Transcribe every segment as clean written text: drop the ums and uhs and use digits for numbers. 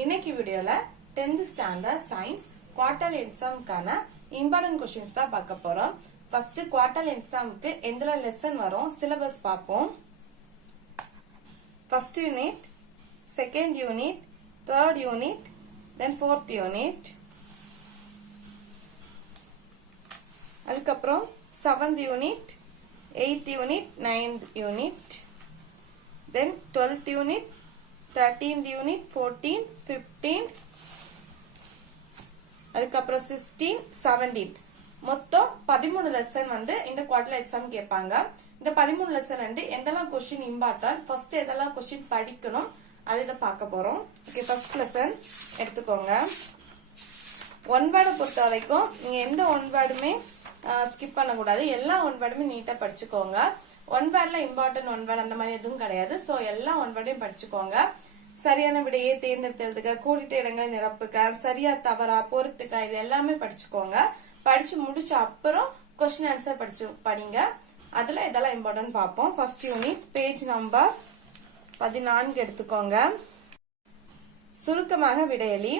இன்னைக்கு வீடியோல 10th standard science quarterly எக்ஸாம்க்கான இம்பார்ட்டன்ட் क्वेश्चंस தான் பார்க்க போறோம். ஃபர்ஸ்ட் குவார்டர்லி எக்ஸாம்க்கு எந்தெல்லாம் லெசன் வரும் சிலபஸ் பார்ப்போம். First unit, second unit, third unit, then fourth unit, அதுக்கப்புறம் 7th unit, 8th unit, 9th unit, then 12th unit, 13th unit, 14th, 15th, அதுக்கப்புறம் 16, 17 மொத்தம் 13 லெசன் வந்து இந்த குவார்டர்லி எக்ஸாம் கேட்பாங்க. இந்த 13 லெசன் வந்து எதெல்லாம் क्वेश्चन இம்பார்ட்டன்ட், ஃபர்ஸ்ட் எதெல்லாம் क्वेश्चन படிக்கணும் அது இத பார்க்க போறோம். ஓகே, ஃபர்ஸ்ட் லெசன் எடுத்துக்கோங்க. ஒன் வேர்டை பொறுத்த வரைக்கும் நீங்க எந்த ஒன் வேர்டுமே ஸ்கிப் பண்ணக்கூடாது. எல்லா ஒன் வேர்டுமே நீட்டா படிச்சுக்கோங்க. ஒன் வேர்ட்ல இம்பார்ட்டன்ட் ஒன் வேர்ட் அந்த மாதிரி எதுவும் கிடையாது. சோ எல்லா ஒன் வேர்டையும் படிச்சுக்கோங்க. சரியான விடையை தேர்ந்தெடுத்துக்க, கூடிட்ட இடங்களை நிரப்புக்க, சரியா தவறா பொறுத்துக்க, இது எல்லாமே படிச்சுக்கோங்க. படிச்சு முடிச்ச அப்புறம் क्वेश्चन ஆன்சர் படிங்க. அதுல இதெல்லாம் இம்பார்ட்டன்ட் பார்ப்போம். ஃபர்ஸ்ட் யூனிட் பேஜ் நம்பர் 14 எடுத்துக்கோங்க. சுருக்கமாக விடையளி.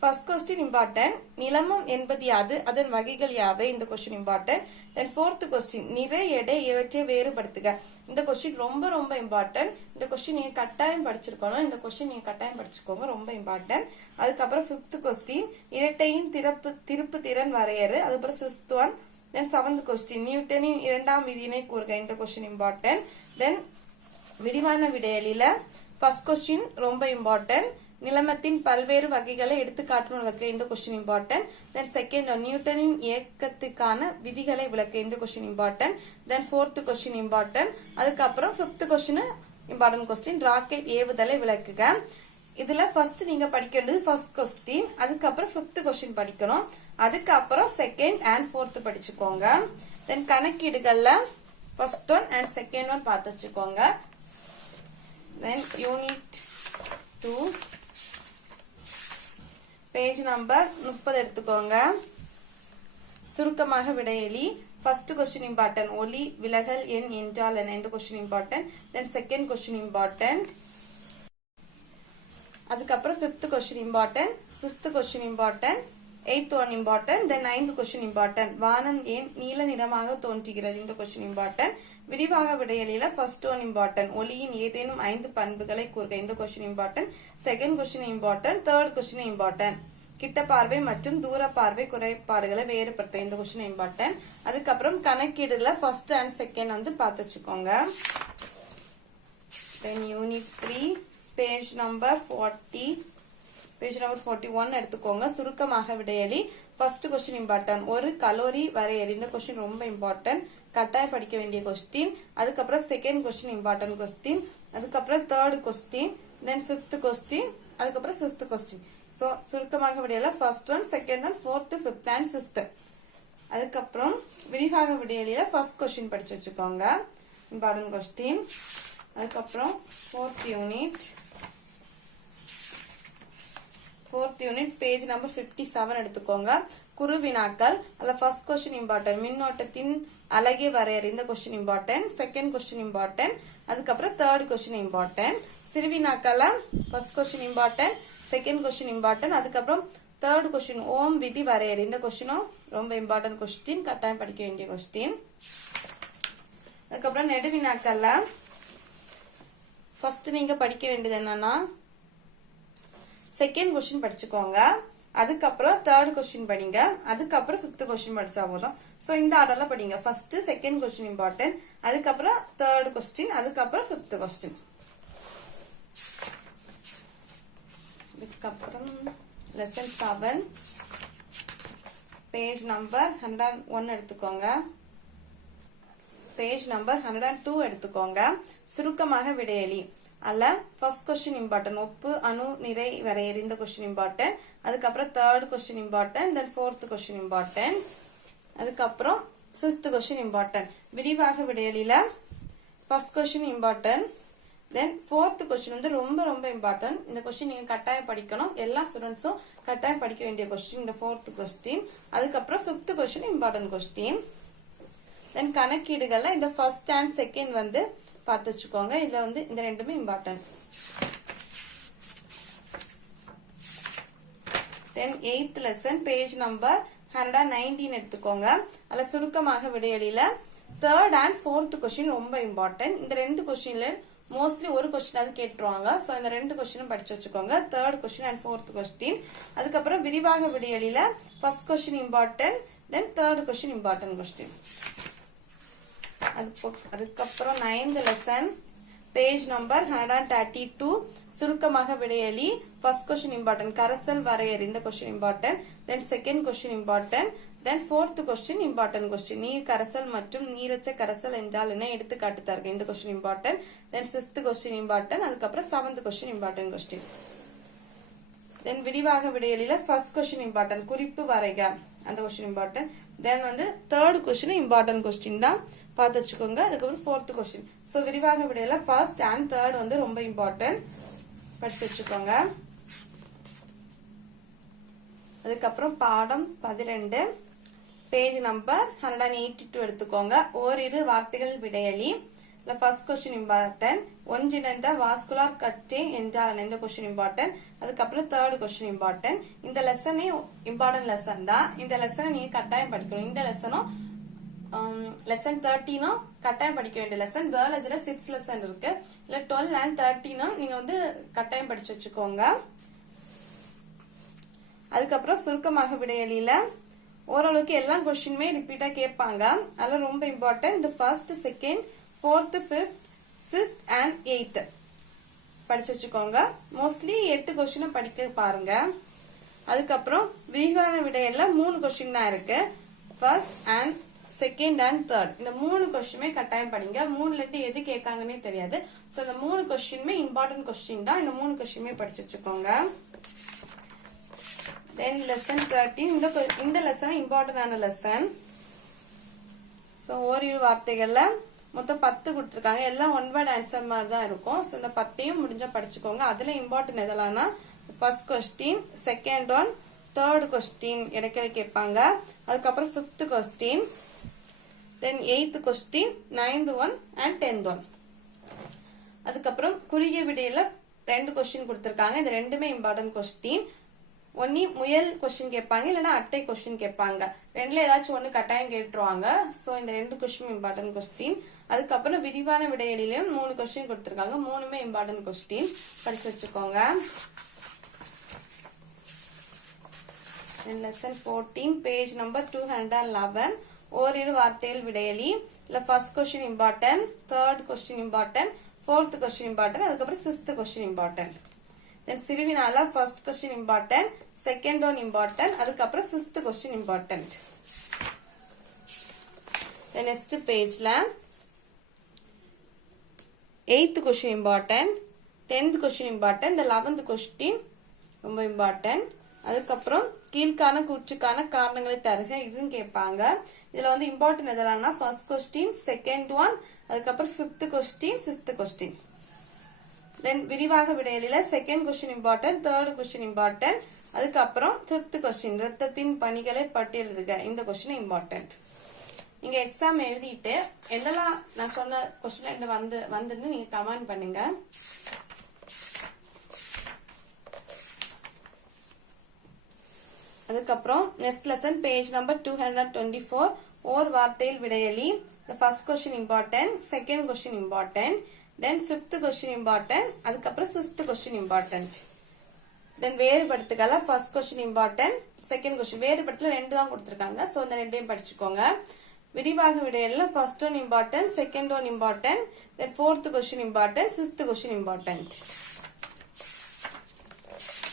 First question important. நிலமம் என்பது யாது, அதன் வகைகள் யாவை, இந்த question important. Then fourth question நிறை எடை இவற்றை வேறுபடுத்துக. இந்த क्वेश्चन ரொம்ப ரொம்ப இம்பார்ட்டன்ட். இந்த क्वेश्चन நீங்க கட்டாயம் படிச்சிருக்கணும். இந்த क्वेश्चन நீங்க கட்டாயம் படிச்சுக்கோங்க, ரொம்ப இம்பார்ட்டன்ட். அதுக்கப்புறம் ஃபிஃப்த் क्वेश्चन இரட்டையின் திருப்பு திறன் வரையறு. அதுக்கப்புறம் சிக்ஸ்த் ஒன். தென் 7th क्वेश्चन நியூட்டனின் இரண்டாம் விதியினை கூறுக. இந்த क्वेश्चन இம்பார்ட்டன்ட். தென் விரிவான விடையளில ஃபர்ஸ்ட் क्वेश्चन ரொம்ப இம்பார்ட்டன்ட். நிலமத்தின் பல்வேறு வகைகளை எடுத்துக்காட்டணும் விளக்க. இந்த क्वेश्चन இம்பார்ட்டன்ட். தென் செகண்ட் நியூட்டனின் இயக்கத்துக்கான விதிகளை விளக்க. இந்த question important. Then fourth question important. அதுக்கப்புறம் fifth question important question rocket ஏவுதலை விளக்குக. இதுல ஃபர்ஸ்ட் நீங்க படிக்க வேண்டியது ஃபர்ஸ்ட் क्वेश्चन, அதுக்கப்புறம் ஃபிஃப்த் क्वेश्चन படிக்கணும். அதுக்கப்புறம் செகண்ட் அண்ட் ஃபோர்த் படிச்சுக்கோங்க. தென் கணக்கீடுகள்ல first one and second one பார்த்து வச்சுக்கோங்க. தென் யூனிட் 2 பேஜ் நம்பர் 30 எடுத்துக்கோங்க. சுருக்கமாக விடையளி. First question important. ஒளி விலகல் எண் என்றால் என்ன, இந்த question important. Then second question important. அதுக்கப்புறம் fifth question important. Sixth question important. 8th one important. Then 9th question important. வானம் ஏன் நீல நிறமாக தோன்றுகிறது, இந்த क्वेश्चन இம்பார்ட்டன்ட். விரிவாக விடையளில ஃபர்ஸ்ட் ஒன் இம்பார்ட்டன்ட். ஒளியின் ஏதேனும் 5 பண்புகளை கூறுக. இந்த question important. Second question important. Third question important. கிட்ட பார்வை மற்றும் தூர பார்வை குறைபாடுகளை வேறுபடுத்த. இந்த क्वेश्चन இம்பார்ட்டன்ட். அதுக்கப்புறம் கணக்கீடுல ஃபர்ஸ்ட் அண்ட் செகண்ட் வந்து பார்த்து வச்சுக்கோங்க. Then unit 3 page number 40 page number 41 எடுத்துக்கோங்க. சுருக்கமாக விடையளி. First question important. ஒரு கலோரி வரையறு. இந்த क्वेश्चन ரொம்ப இம்பார்ட்டன்ட், கட்டாயம் படிக்க வேண்டிய क्वेश्चन. அதுக்கப்புறம் செகண்ட் क्वेश्चन இம்பார்ட்டன்ட் क्वेश्चन. அதுக்கப்புறம் third question, then fifth question, அதுக்கப்புறம் சிக்ஸ்த் क्वेश्चन. சோ சுருக்கமாக விடையல first one, second one, fourth, fifth and sixth. அதுக்கப்புறம் விரிவாக விடையலில ஃபர்ஸ்ட் क्वेश्चन படிச்சு வச்சுக்கோங்க, இம்பார்ட்டன்ட் क्वेश्चन. அதுக்கப்புறம் ஃபோர்த் யூனிட் பேஜ் நம்பர் 57 எடுத்துக்கோங்க. குறுவினாக்கள். அதுல ஃபர்ஸ்ட் क्वेश्चन இம்பார்ட்டன்ட். மின்னோட்டத்தின் அலகை வரையறு. இந்த question important. Second question important. அதுக்கப்புறம் தேர்ட் क्वेश्चन இம்பார்ட்டன்ட். சிறுவினாக்கள்ல first question important, second question important. அதுக்கப்புறம் தேர்ட் क्वेश्चन ஓம் விதி வரையறு. இந்த क्वेश्चனும் ரொம்ப இம்பார்ட்டன்ட் क्वेश्चन, கட்டாயம் படிக்க வேண்டிய क्वेश्चन. அதுக்கப்புறம் நெடுவினாக்கள்ல ஃபர்ஸ்ட் நீங்க படிக்க வேண்டியது என்னன்னா செகண்ட் क्वेश्चन படிச்சுக்கோங்க. அதுக்கப்புறம் தேர்ட் क्वेश्चन படிங்க. அதுக்கப்புறம் ஃபிஃப்த் क्वेश्चन படிச்சா போதும். சோ இந்த ஆர்டர்ல படிங்க. ஃபர்ஸ்ட் செகண்ட் क्वेश्चन இம்பார்ட்டன்ட், அதுக்கப்புறம் தேர்ட் क्वेश्चन, அதுக்கப்புறம் ஃபிஃப்த் क्वेश्चन. அதுக்கப்புறம் லெசன் 7 பேஜ் நம்பர் 101 எடுத்துக்கோங்க. பேஜ் நம்பர் 102 எடுத்துக்கோங்க. சுருக்கமாக விடையளி. அல்ல ஃபர்ஸ்ட் क्वेश्चन இம்பார்ட்டன்ட். ஒப்பு அணு நிறை வரையறு. இந்த क्वेश्चन இம்பார்ட்டன்ட். அதுக்கப்புறம் third question important. Then fourth question important. அதுக்கப்புறம் சிக்ஸ்த் क्वेश्चन இம்பார்ட்டன்ட். விரிவாக விடையளில first question important. Then fourth question வந்து ரொம்ப ரொம்ப இம்பார்ட்டன்ட். இந்த क्वेश्चन நீங்க கட்டாயம் படிக்கணும். எல்லா ஸ்டூடெண்ட்ஸும் கட்டாயம் படிக்க வேண்டிய क्वेश्चन இந்த ஃபோர்த் क्वेश्चन. அதுக்கப்புறம் ஃபிஃப்த் क्वेश्चन இம்பார்ட்டன்ட் क्वेश्चन. தென் கணக்கீடுகள்ல இந்த ஃபர்ஸ்ட் அண்ட் செகண்ட் வந்து பார்த்து வச்சுக்கோங்க. இதுல வந்து இந்த ரெண்டுமே important. Then 8th lesson page number 119 எடுத்துக்கோங்க. அதுல சுருக்கமாக விடையளில third and fourth question ரொம்ப important. இந்த ரெண்டு கொஸ்டின்ல மோஸ்ட்லி ஒரு கொஸ்டின் அது கேட்டுருவாங்க. ஸோ இந்த ரெண்டு கொஸ்டினும் படிச்சு வச்சுக்கோங்க. Third question and fourth question. அதுக்கப்புறம் விரிவாக விடையளில first question important, then third question important question. அதுக்கப்புறம் 9th லெசன் பேஜ் நம்பர் 132 சுருக்கமாக விடையளி ஃபர்ஸ்ட் கொஸ்டின் இம்பார்ட்டன்ட் கரைசல் வரையறை இந்த question important, then second question important, then fourth question important question நீர் கரைசல் மற்றும் நீரற்ற கரைசல் என்றால் என்ன எடுத்துக்காட்டு தருக இந்த கொஸ்டின் இம்பார்ட்டன்ட், தென் சிக்ஸ்த் கொஸ்டின் இம்பார்ட்டன்ட், அதுக்கப்புறம் seventh question important question. Then விரிவாக விடையளில ஃபர்ஸ்ட் கொஸ்டின் இம்பார்ட்டன்ட் குறிப்பு வரைக அந்த question important, then third question important question தான் பார்த்து வச்சுக்கோங்க. அதுக்கப்புறம் ஃபோர்த் கொஸ்டின். ஸோ விரிவாக விடையில ஃபர்ஸ்ட் அண்ட் தேர்ட் ரொம்ப இம்பார்ட்டன்ட் படிச்சு வச்சுக்கோங்க. அதுக்கப்புறம் பாடம் 12 பேஜ் நம்பர் 182 எடுத்துக்கோங்க. ஓரிரு வார்த்தைகள் விடையளி. ஃபர்ஸ்ட் கொஸ்டின் இம்பார்ட்டன்ட் ஒன்றிணைந்த வாஸ்குலார் கட்டே என்றால் இந்த கொஸ்டின் இம்பார்ட்டன்ட். அதுக்கப்புறம் தேர்ட் கொஸ்டின் இம்பார்ட்டன்ட். இந்த லெசனே இம்பார்ட்டன்ட் லெசன் தான். இந்த லெசனை நீங்க கட்டாயம் படிக்கணும். இந்த லெசனும் லெசன் 13 கட்டாயம் படிக்க வேண்டிய லெசன். பயாலஜில 6 லெசன் இருக்கு. இல்ல 12 and 13 நீங்க கட்டாயம் படிச்சு வச்சுக்கோங்க. அதுக்கப்புறம் சுருக்கமாக விடையளில ஓரளவுக்கு எல்லா கொஸ்டினுமே ரிப்பீட்டா கேட்பாங்க. அதெல்லாம் ரொம்ப இம்பார்ட்டன்ட். இந்த first, second, fourth, fifth, sixth and eighth படிச்சு வச்சுக்கோங்க. மோஸ்ட்லி 8 கொஸ்டினும் படிக்க பாருங்க. அதுக்கப்புறம் விரிவான விடையில 3 கொஸ்டின் தான் இருக்கு. First and second and third இந்த 3 கொஸ்டினுமே கட்டாயம் படிங்க. 3 எது கேட்காங்கன்னே தெரியாது. ஸோ இந்த 3 கொஸ்டினுமே இம்பார்ட்டன்ட் கொஸ்டின் தான். இந்த 3 கொஸ்டினுமே படிச்சு வச்சுக்கோங்க. தென் லெசன் 13 இந்த லெசன் இம்பார்ட்டன்டான லெசன். ஸோ ஓரிரு வார்த்தைகள்ல மொத்தம் 10 கொடுத்துருக்காங்க. எல்லாம் ஒன் வேர்ட் ஆன்சர் மாதிரி தான் இருக்கும். ஸோ இந்த 10ஐயும் முடிஞ்சா படிச்சுக்கோங்க. அதுல இம்பார்ட்டன்ட் எதெல்லாம்னா first question, second one, third question இடைக்கிட கேட்பாங்க. அதுக்கப்புறம் fifth question, then eighth question, 9th one and 10th one. அதுக்கப்புறம் குறுகிய விடையில 2 கொஸ்டின் கொடுத்துருக்காங்க. இந்த ரெண்டுமே இம்பார்ட்டன்ட் கொஸ்டின். ஒன்னி முயல் கொஸ்டின் கேட்பாங்க, இல்லைன்னா அட்டை கொஸ்டின் கேட்பாங்க. ரெண்டுல ஏதாச்சும் ஒண்ணு கட்டாயம் கேட்டுருவாங்க. சோ இந்த 2 கொஸ்டின் இம்பார்ட்டன்ட் கொஸ்டின். அதுக்கப்புறம் விரிவான விடையிலும் 3 கொஸ்டின் கொடுத்துருக்காங்க. 3மே இம்பார்ட்டன்ட் கொஸ்டின் படிச்சு வச்சுக்கோங்க. லெசன் 14 பேஜ் நம்பர் 211 ஓரிரு வார்த்தைகள் விடையளி. இல்ல first question important, third question important, fourth question important, அதுக்கப்புறம் சிக்ஸ்த் கொஸ்டின் இம்பார்ட்டன்ட். தென் சிறுவினால first question important, second one important, அதுக்கப்புறம் sixth question important. Then next பேஜ்ல 8th question important, 10th question important, இந்த 11th question ரொம்ப important. அதுக்கப்புறம் கீழ்கான கூற்றுக்கான காரணங்களை தருக இதுவும் கேட்பாங்க. இதுல இம்பார்ட்டன்ட் எதெல்லாம்னா ஃபர்ஸ்ட் கொஸ்டின், செகண்ட் ஒன், அதுக்கப்புறம் fifth question, sixth question. Then விரிவாக விடையளில second question important, third question important, அதுக்கப்புறம் ஃபிஃப்த் கொஸ்டின் ரத்தத்தின் பணிகளை பட்டியலிடுக இந்த கொஸ்டின் இம்பார்ட்டன்ட். நீங்க எக்ஸாம் எழுதிட்டு என்னெல்லாம் நான் சொன்ன கொஸ்டின் வந்துன்னு நீங்க கமெண்ட் பண்ணுங்க. அதுக்கப்புறம் நெக்ஸ்ட் லெசன் பேஜ் நம்பர் 224 ஓர் வார்த்தையில் விடையளி. First question important, second question important, then fifth question important, அதுக்கப்புறம் சிக்ஸ்த் கொஸ்டின் இம்பார்ட்டன்ட். தென் வேறுபடுத்துக்கல first question important, second question வேறுபடுத்தல 2 தான் கொடுத்துருக்காங்க. ஸோ இந்த 2ஐயும் படிச்சுக்கோங்க. விரிவாக விடையில first one important, second one important, then fourth question important, sixth question important.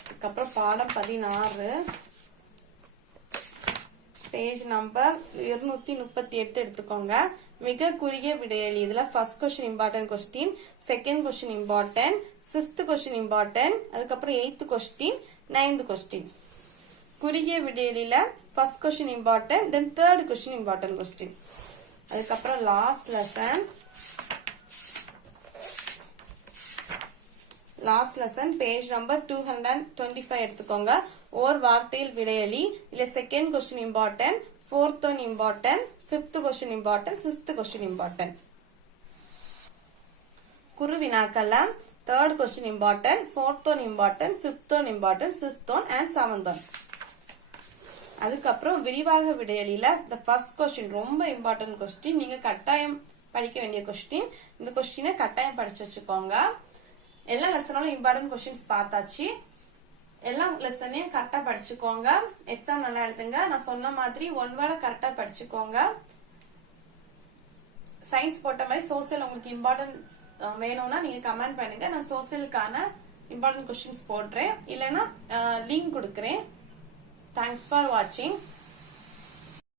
அதுக்கப்புறம் பாடம் 16 பேஜ் நம்பர் 238 எடுத்துக்கோங்க. மிக குறுகிய விடையளி. இதுல first question important question, second question important, sixth question important, அதுக்கப்புறம் எய்த் கொஸ்டின், 9th கொஸ்டின். குறுகிய விடையளில first question important, then third question important question. அதுக்கப்புறம் லாஸ்ட் லெசன் பேஜ் நம்பர் 225 எடுத்துக்கோங்க. ஓர் வார்த்தையில் விடையளி. இல்ல second question important, fourth one important, fifth question important, sixth question important. குறு வினாக்கள்ல third question important, fourth one important, fifth one important, sixth one and seventh one. அதுக்கப்புறம் விரிவாக விடையலில the first question ரொம்ப இம்பார்ட்டன்ட் கொஸ்டின், நீங்க கட்டாயம் படிக்க வேண்டிய question. இந்த கொஸ்டினை கட்டாயம் படிச்சு வச்சுக்கோங்க. எல்லா லெசனாலும் இம்பார்ட்டன்ட் கொஸ்டின்ஸ் பார்த்தாச்சு. எல்லா லெசனையும் கரெக்டா படிச்சுக்கோங்க. எக்ஸாம் நல்லா எழுதுங்க. நான் சொன்ன மாதிரி ஒன் வேர்டை கரெக்டா படிச்சுக்கோங்க. சயின்ஸ் போட்ட மாதிரி சோசியல் உங்களுக்கு இம்பார்ட்டன்ட் வேணும்னா நீங்க கமெண்ட் பண்ணுங்க. நான் சோசியலுக்கான இம்பார்ட்டன்ட் கொஸ்டின்ஸ் போடுறேன், இல்லைன்னா லிங்க் கொடுக்குறேன். தேங்க்ஸ் ஃபார் வாட்சிங்.